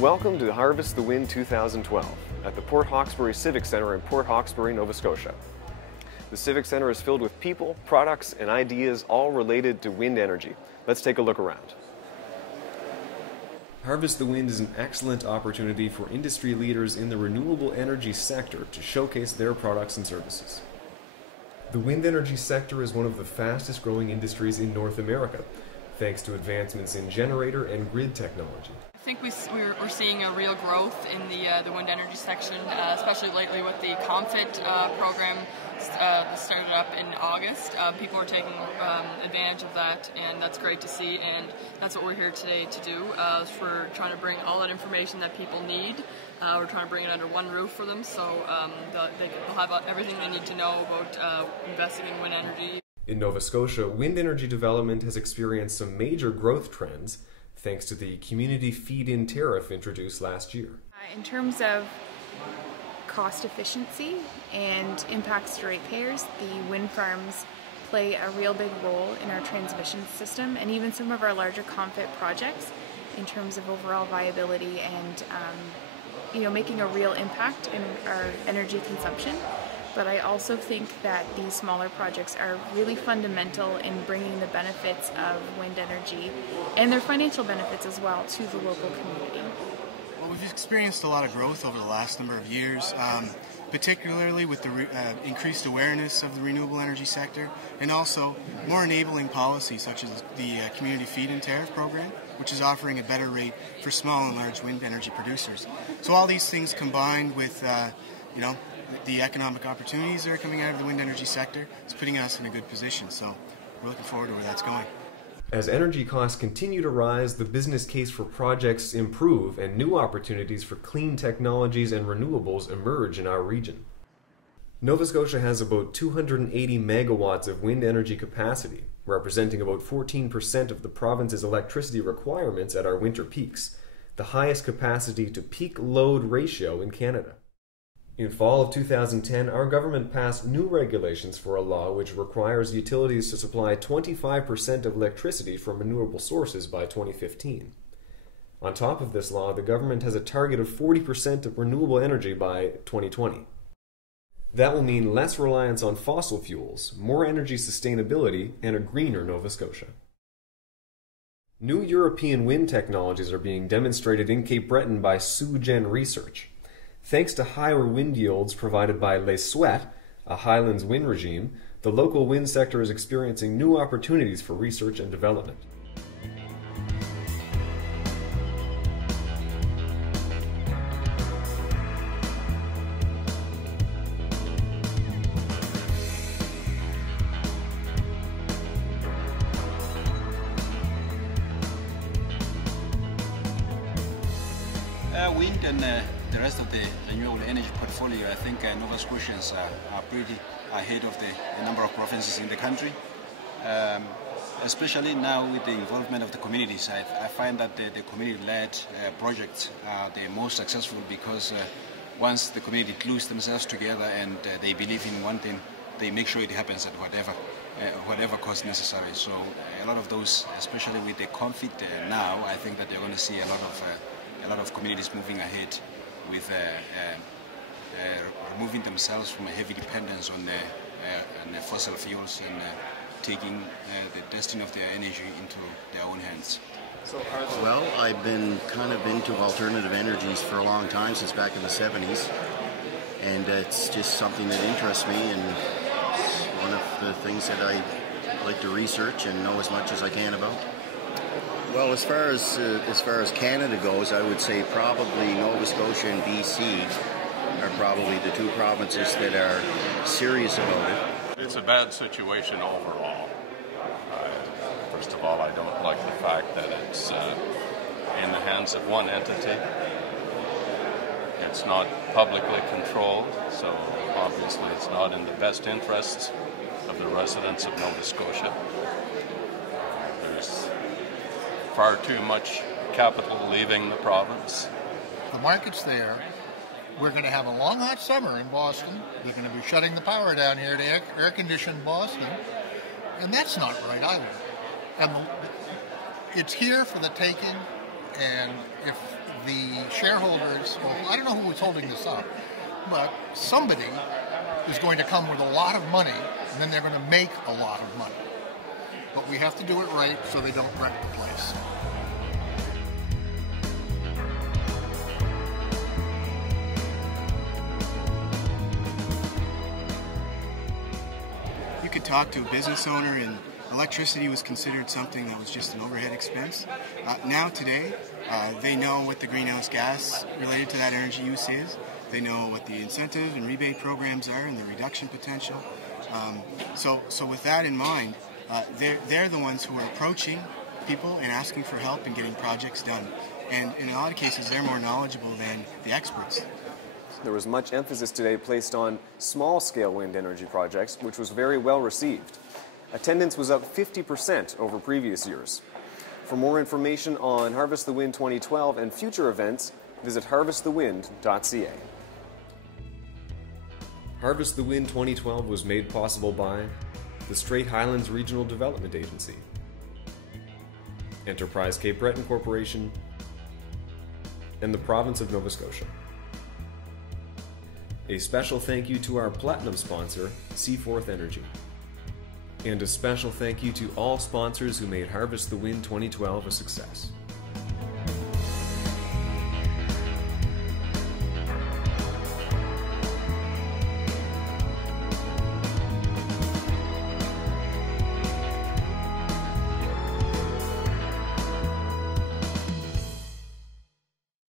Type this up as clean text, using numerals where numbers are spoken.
Welcome to Harvest the Wind 2012 at the Port Hawkesbury Civic Centre in Port Hawkesbury, Nova Scotia. The Civic Centre is filled with people, products, and ideas all related to wind energy. Let's take a look around. Harvest the Wind is an excellent opportunity for industry leaders in the renewable energy sector to showcase their products and services. The wind energy sector is one of the fastest growing industries in North America, thanks to advancements in generator and grid technology. I think we're seeing a real growth in the wind energy section, especially lately with the ComFit program that started up in August. People are taking advantage of that, and that's great to see, and that's what we're here today to do. We're trying to bring all that information that people need. We're trying to bring it under one roof for them, so they'll have everything they need to know about investing in wind energy. In Nova Scotia, wind energy development has experienced some major growth trends thanks to the community feed-in tariff introduced last year. In terms of cost efficiency and impacts to ratepayers, the wind farms play a real big role in our transmission system and even some of our larger ComFit projects in terms of overall viability and making a real impact in our energy consumption. But I also think that these smaller projects are really fundamental in bringing the benefits of wind energy and their financial benefits as well to the local community. Well, we've experienced a lot of growth over the last number of years, particularly with the increased awareness of the renewable energy sector and also more enabling policies such as the Community Feed-in Tariff program, which is offering a better rate for small and large wind energy producers. So all these things combined with the economic opportunities that are coming out of the wind energy sector is putting us in a good position. So we're looking forward to where that's going. As energy costs continue to rise, the business case for projects improve and new opportunities for clean technologies and renewables emerge in our region. Nova Scotia has about 280 megawatts of wind energy capacity, representing about 14% of the province's electricity requirements at our winter peaks, the highest capacity to peak load ratio in Canada. In fall of 2010, our government passed new regulations for a law which requires utilities to supply 25% of electricity from renewable sources by 2015. On top of this law, the government has a target of 40% of renewable energy by 2020. That will mean less reliance on fossil fuels, more energy sustainability, and a greener Nova Scotia. New European wind technologies are being demonstrated in Cape Breton by SuGen Research. Thanks to higher wind yields provided by Les Sweat, a Highlands wind regime, the local wind sector is experiencing new opportunities for research and development. Wind and the rest of the renewable energy portfolio, I think Nova Scotians are pretty ahead of a number of provinces in the country. Especially now with the involvement of the communities, I find that the community-led projects are the most successful because once the community glues themselves together and they believe in one thing, they make sure it happens at whatever cost necessary. So a lot of those, especially with the ComFit now, I think that they're going to see a lot of communities moving ahead with removing themselves from a heavy dependence on the fossil fuels and taking the destiny of their energy into their own hands. Well, I've been kind of into alternative energies for a long time, since back in the 70s, and it's just something that interests me, and it's one of the things that I like to research and know as much as I can about. Well, as far as Canada goes, I would say probably Nova Scotia and BC are probably the two provinces that are serious about it. It's a bad situation overall. First of all, I don't like the fact that it's in the hands of one entity. It's not publicly controlled, so obviously it's not in the best interests of the residents of Nova Scotia. There's far too much capital leaving the province. The market's there. We're going to have a long hot summer in Boston. We're going to be shutting the power down here to air-condition Boston. And that's not right either. And it's here for the taking, and if the shareholders, well, I don't know who was holding this up, but somebody is going to come with a lot of money, and then they're going to make a lot of money. But we have to do it right so they don't wreck the place. You could talk to a business owner, and electricity was considered something that was just an overhead expense. Now today, they know what the greenhouse gas related to that energy use is. They know what the incentive and rebate programs are and the reduction potential. So with that in mind, they're the ones who are approaching people and asking for help and getting projects done. And in a lot of cases, they're more knowledgeable than the experts. There was much emphasis today placed on small-scale wind energy projects, which was very well received. Attendance was up 50% over previous years. For more information on Harvest the Wind 2012 and future events, visit harvestthewind.ca. Harvest the Wind 2012 was made possible by the Strait-Highlands Regional Development Agency, Enterprise Cape Breton Corporation, and the Province of Nova Scotia. A special thank you to our platinum sponsor, Seaforth Energy. And a special thank you to all sponsors who made Harvest the Wind 2012 a success.